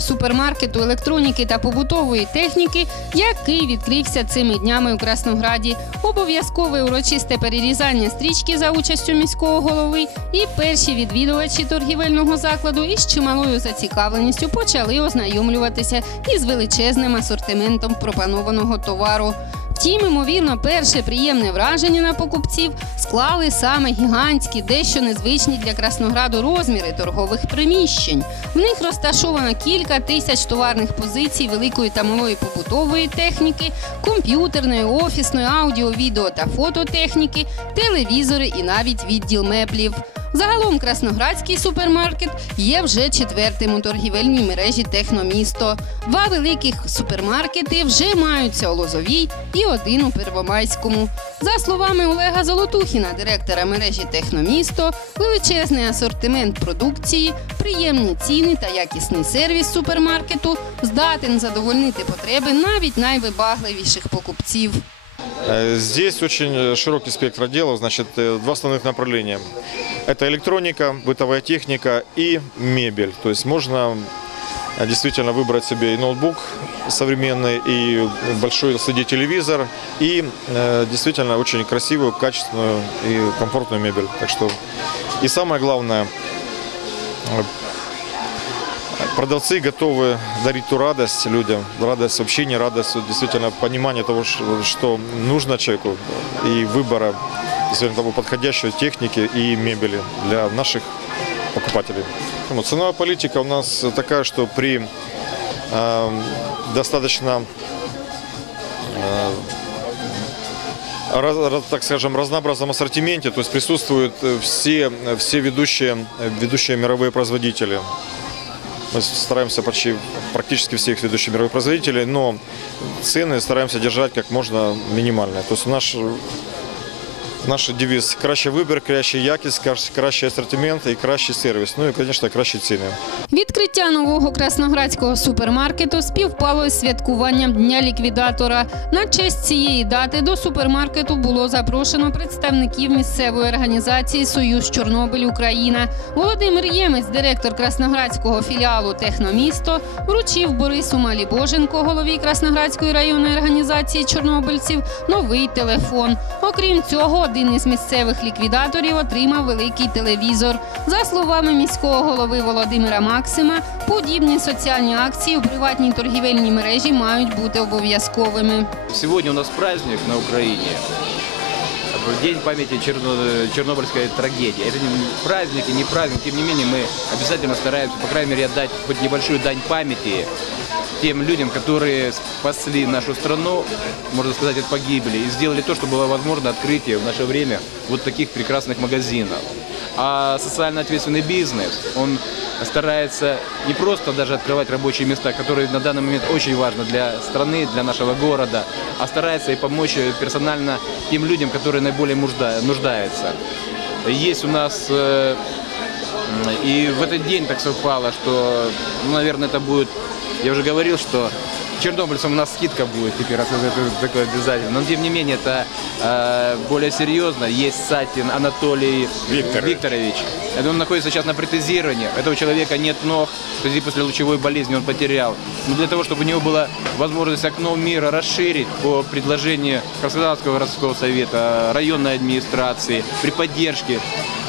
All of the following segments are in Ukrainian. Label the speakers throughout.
Speaker 1: супермаркету електроніки та побутової техніки, який відкрився цими днями у Краснограді. Обов'язкове урочисте перерізання стрічки за участю міського голови. І перші відвідувачі торгівельного закладу із чималою зацікавленістю почали ознайомлюватися із величезним асортиментом пропонованого товару. Втім, ймовірно, перше приємне враження на покупців склали саме гігантські, дещо незвичні для Краснограду розміри торгових приміщень. В них розташовано кілька тисяч товарних позицій великої та малої побутової техніки, комп'ютерної, офісної, аудіо, відео та фототехніки, телевізори і навіть відділ меблів. Загалом Красноградський супермаркет є вже четвертим у торгівельній мережі Техномісто. Два великих супермаркети вже маються у Лозовій і один у Первомайському. За словами Олега Золотухіна, директора мережі Техномісто, величезний асортимент продукції, приємні ціни та якісний сервіс супермаркету здатен задовольнити потреби навіть найвибагливіших покупців.
Speaker 2: Э, Здесь очень э, широкий спектр отделов, значит, э, два основных направления. Это электроника, бытовая техника и мебель. То есть можно э, действительно выбрать себе и ноутбук современный, и большой LCD-телевизор, и э, действительно очень красивую, качественную и комфортную мебель. Так что и самое главное, э, Продавцы готовы дарить ту радость людям, радость общения, радость действительно понимания того, что нужно человеку и выбора действительно того подходящей техники и мебели для наших покупателей. Ну, Ценовая политика у нас такая, что при э, достаточно э, раз- так скажем, разнообразном ассортименте, то есть присутствуют э, все, все ведущие, ведущие мировые производители. Мы стараемся почти практически всех ведущих мировых производителей, но цены стараемся держать как можно минимальные. То есть наш, наш девиз – кращий выбор, кращий якість, кращ- кращий ассортимент и кращий сервис. Ну и, конечно, кращі ціни.
Speaker 1: Відкриття нового красноградського супермаркету співпало із святкуванням Дня ліквідатора. На честь цієї дати до супермаркету було запрошено представників місцевої організації Союз Чорнобиль Україна. Володимир Ємець, директор красноградського філіалу Техномісто, вручив Борису Малібоженко, голові Красноградської районної організації чорнобильців, новий телефон. Окрім цього, один із місцевих ліквідаторів отримав великий телевізор. За словами міського голови Володимира Максима, подібні соціальні акції у приватній торгівельній мережі мають бути обов'язковими.
Speaker 3: Сьогодні у нас праздник на Украине. День памяти Черно- чернобыльской трагедии. Это не праздник и не праздник, тем не менее мы обязательно стараемся, по крайней мере, отдать хоть небольшую дань памяти тем людям, которые спасли нашу страну, можно сказать, от погибели, и сделали то, что было возможно открытие в наше время вот таких прекрасных магазинов. А социально ответственный бизнес, он старается не просто даже открывать рабочие места, которые на данный момент очень важны для страны, для нашего города, а старается и помочь персонально тем людям, которые наиболее нужда- нуждаются. Есть у нас э, и в этот день так совпало, что, ну, наверное, это будет, я уже говорил, что чернобыльцам у нас скидка будет теперь, раз это такое обязательно. Но тем не менее, это э, более серьезно. Есть Сатин Анатолий Викторович. Это он находится сейчас на протезировании. Этого человека нет ног, то есть после лучевой болезни он потерял. Но для того, чтобы у него была возможность окно мира расширить по предложению Краснодарского городского совета, районной администрации, при поддержке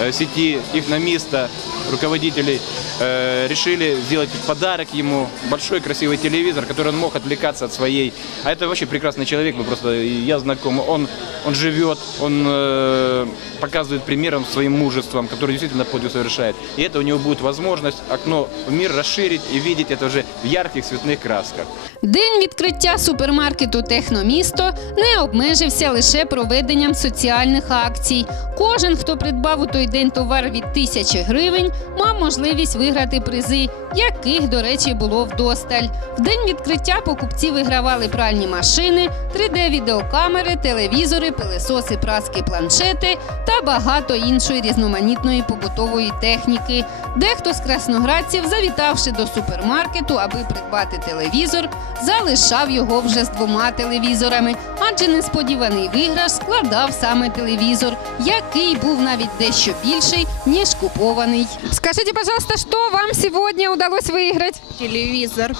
Speaker 3: э, сети Ихномиста, руководителей, э, решили сделать подарок ему, большой красивый телевизор, который он мог отвлекаться от своей. А это вообще прекрасный человек, мы просто, я знаком, он, он живет, он э, показывает примером своим мужеством, который действительно подвиг совершает. И это у него будет возможность окно в мир расширить и видеть это уже в ярких цветных красках.
Speaker 1: День відкриття супермаркету Техномісто не обмежився лише проведенням соціальних акцій. Кожен, хто придбав у той день товар від тисячі гривень, мав можливість виграти призи, яких, до речі, було вдосталь. В день відкриття покупці вигравали пральні машини, 3D-відеокамери, телевізори, пилесоси, праски, планшети та багато іншої різноманітної побутової техніки. Дехто з красноградців, завітавши до супермаркету, аби придбати телевізор, залишав його вже з двома телевізорами, адже несподіваний виграш складав саме телевізор, який був навіть дещо більший, ніж купований. Скажіть, пожалуйста, що вам сьогодні вдалося виграти?
Speaker 4: телевизор.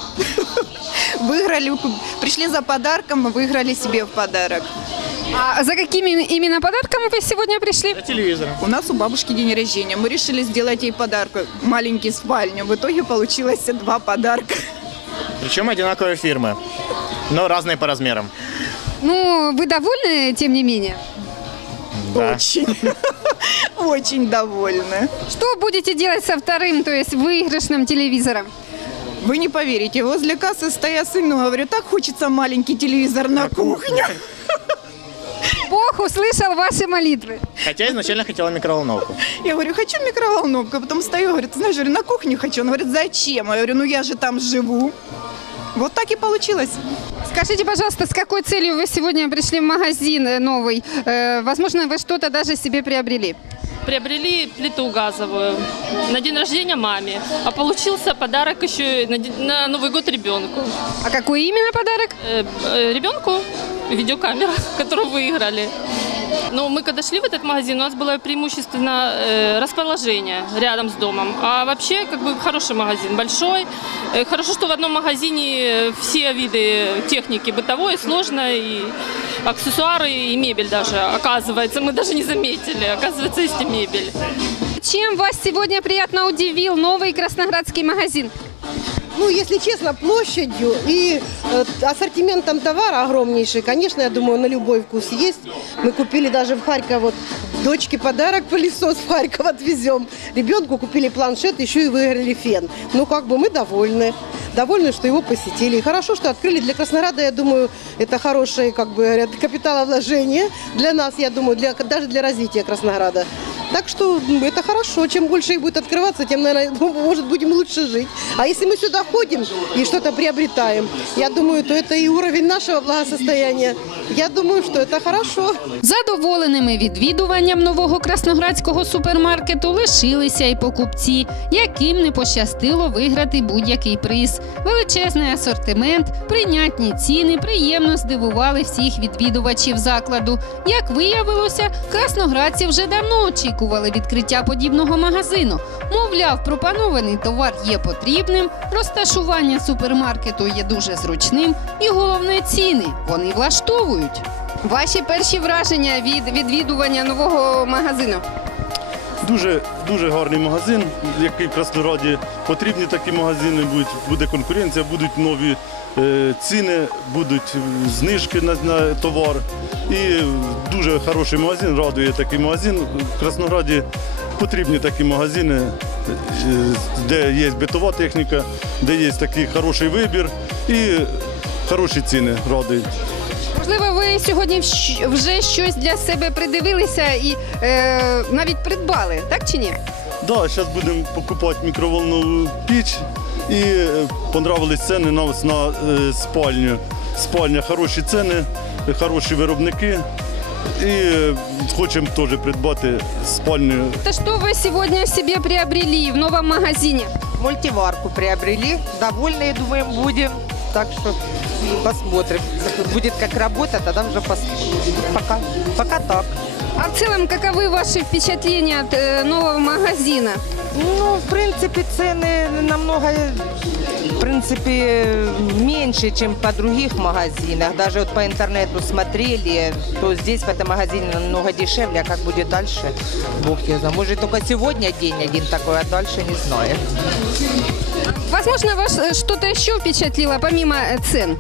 Speaker 4: Выиграли, пришли за подарком, и выиграли себе в подарок.
Speaker 1: А за какими именно подарками вы сегодня пришли?
Speaker 4: У нас у бабушки день рождения. Мы решили сделать ей подарок, маленький спальню. В итоге получилось два подарка.
Speaker 5: Причем одинаковые фирмы, но разные по размерам.
Speaker 1: Ну, вы довольны, тем не менее?
Speaker 5: Да.
Speaker 4: Очень. Очень довольны.
Speaker 1: Что будете делать со вторым, то есть выигрышным телевизором?
Speaker 4: Вы не поверите, возле кассы стоя сыну, говорю, так хочется маленький телевизор на кухню.
Speaker 1: Бог услышал ваши молитвы.
Speaker 5: Хотя изначально хотела микроволновку.
Speaker 4: Я говорю, хочу микроволновку. Потом стою, говорю, ты знаешь, говорю, на кухню хочу. Он говорит, зачем? Я говорю, ну я же там живу. Вот так и получилось.
Speaker 1: Скажите, пожалуйста, с какой целью вы сегодня пришли в магазин э, новый? Э, возможно, вы что-то даже себе приобрели.
Speaker 6: Приобрели плиту газовую на день рождения маме, а получился подарок еще на, на Новый год ребенку.
Speaker 1: А какой именно подарок?
Speaker 6: Э, э, ребенку видеокамера, которую выиграли. Но мы когда шли в этот магазин, у нас было преимущественно э, расположение рядом с домом. А вообще, как бы, хороший магазин, большой. Э, хорошо, что в одном магазине все виды техники бытовой, сложной, и аксессуары, и мебель даже, оказывается. Мы даже не заметили, оказывается, есть и мебель.
Speaker 1: Чем вас сегодня приятно удивил новый красноградский магазин?
Speaker 7: Ну, если честно, площадью и э, ассортиментом товара огромнейший. Конечно, я думаю, на любой вкус есть. Мы купили даже в Харьков, вот, дочке подарок, пылесос в Харьков отвезем. Ребенку купили планшет, еще и выиграли фен. Ну, как бы мы довольны. Довольны, что его посетили. И хорошо, что открыли для Краснорада, я думаю, это хорошее, как бы говорят, капиталовложение для нас, я думаю, для, даже для развития Краснограда. Так что м, это хорошо. Чем больше их будет открываться, тем, наверное, может, будем лучше жить. А если мы сюда ходим и что-то приобретаем, я думаю, то это и уровень нашего благосостояния. Я думаю, что это хорошо.
Speaker 1: Задоволеними відвідуванням нового красноградського супермаркету лишилися й покупці, яким не пощастило виграти будь-який приз. Величезний асортимент, прийнятні ціни приємно здивували всіх відвідувачів закладу. Як виявилося, красноградці вже давно очікували відкриття подібного магазину. Мовляв, пропонований товар є потрібним, розташування супермаркету є дуже зручним, і головне ціни вони влаштовують. Ваші перші враження від відвідування нового магазину?
Speaker 8: Дуже дуже гарний магазин, який в Краснораді потрібні такі магазини. Будуть буде конкуренція, будуть нові е, ціни, будуть знижки на, на товар. І дуже хороший магазин, радує такий магазин. В Краснограді потрібні такі магазини, е, де є битова техніка, де є такий хороший вибір і хороші ціни радують.
Speaker 1: Ви сьогодні вже щось для себе придивилися і е, навіть придбали, так чи ні?
Speaker 8: Да, зараз будемо покупати мікроволнову піч і е, понравились ціни на, на е, спальню. Спальня хороші ціни, хороші виробники. І е, хочемо теж придбати спальню.
Speaker 1: То що ви сьогодні собі приобрели в новому магазині?
Speaker 9: мультиварку приобрели. Довольные, думаем, будем. Так что посмотрим. Будет как работа, тогда уже посмотрим. Пока, пока так.
Speaker 1: А в целом, каковы ваши впечатления от э, нового магазина?
Speaker 9: Ну, в принципе, цены намного, в принципе, меньше, чем по других магазинах. Даже вот по интернету смотрели, то здесь в этом магазине намного дешевле, а как будет дальше, бог его знает. Может, только сегодня день один такой, а дальше не знаю.
Speaker 1: Возможно, вас э, что-то еще впечатлило, помимо э, цен?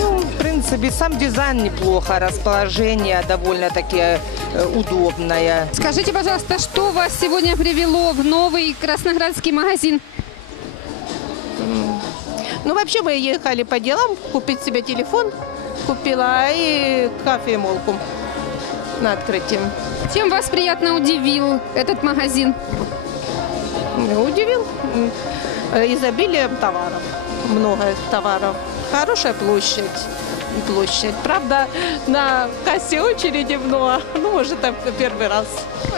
Speaker 9: Ну, в принципе, сам дизайн неплохо, расположение довольно-таки э, удобное.
Speaker 1: Скажите, пожалуйста, что вас сегодня привело в новый красноградский магазин?
Speaker 10: Ну, вообще мы ехали по делам, купить себе телефон купила и кофемолку на открытие.
Speaker 1: Чем вас приятно удивил этот магазин?
Speaker 10: Удивил. Э, изобилием товаров. Много товаров. Хорошая площадь. Площадь. Правда, на кассе очереди много. Ну, может, это первый раз.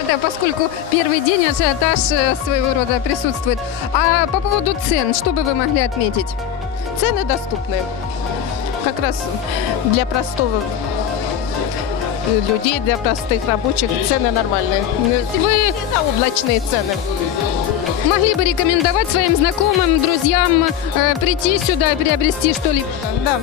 Speaker 1: Да, поскольку первый день ажиотаж э, своего рода присутствует. А по поводу цен, что бы вы могли отметить?
Speaker 10: Цены доступны. Как раз для простого э, людей, для простых рабочих цены нормальные.
Speaker 1: Вы
Speaker 10: Не облачные цены.
Speaker 1: могли бы рекомендовать своим знакомым, друзьям э, прийти сюда и приобрести что-либо?
Speaker 10: Да.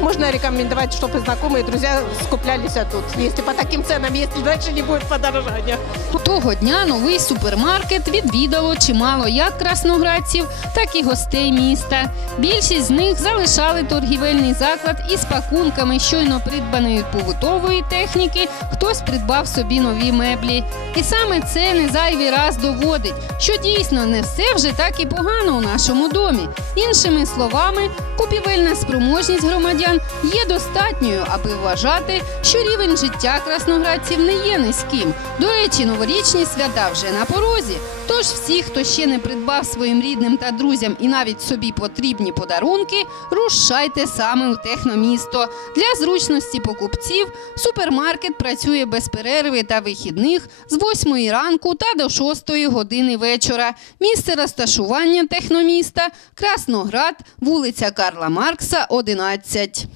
Speaker 10: Можно рекомендовать, чтобы знакомые друзья скуплялись тут. Если по таким ценам, если дальше не будет подорожания.
Speaker 1: Того дня новий супермаркет відвідало чимало як красноградців, так і гостей міста. Більшість з них залишали торгівельний заклад із пакунками щойно придбаної побутової техніки. Хтось придбав собі нові меблі. І саме це не зайвий раз доводить, що дійсно не все вже так і погано у нашому домі. Іншими словами, купівельна спроможність громадян є достатньою, аби вважати, що рівень життя красноградців не є низьким. До речі, новорічні свята вже на порозі. Тож всі, хто ще не придбав своїм рідним та друзям і навіть собі потрібні подарунки, рушайте саме у техномісто. Для зручності покупців супермаркет працює без перерви та вихідних з 8 ранку та до 6 години вечора. Місце розташування техноміста Красноград, вулиця Карла Маркса, 11.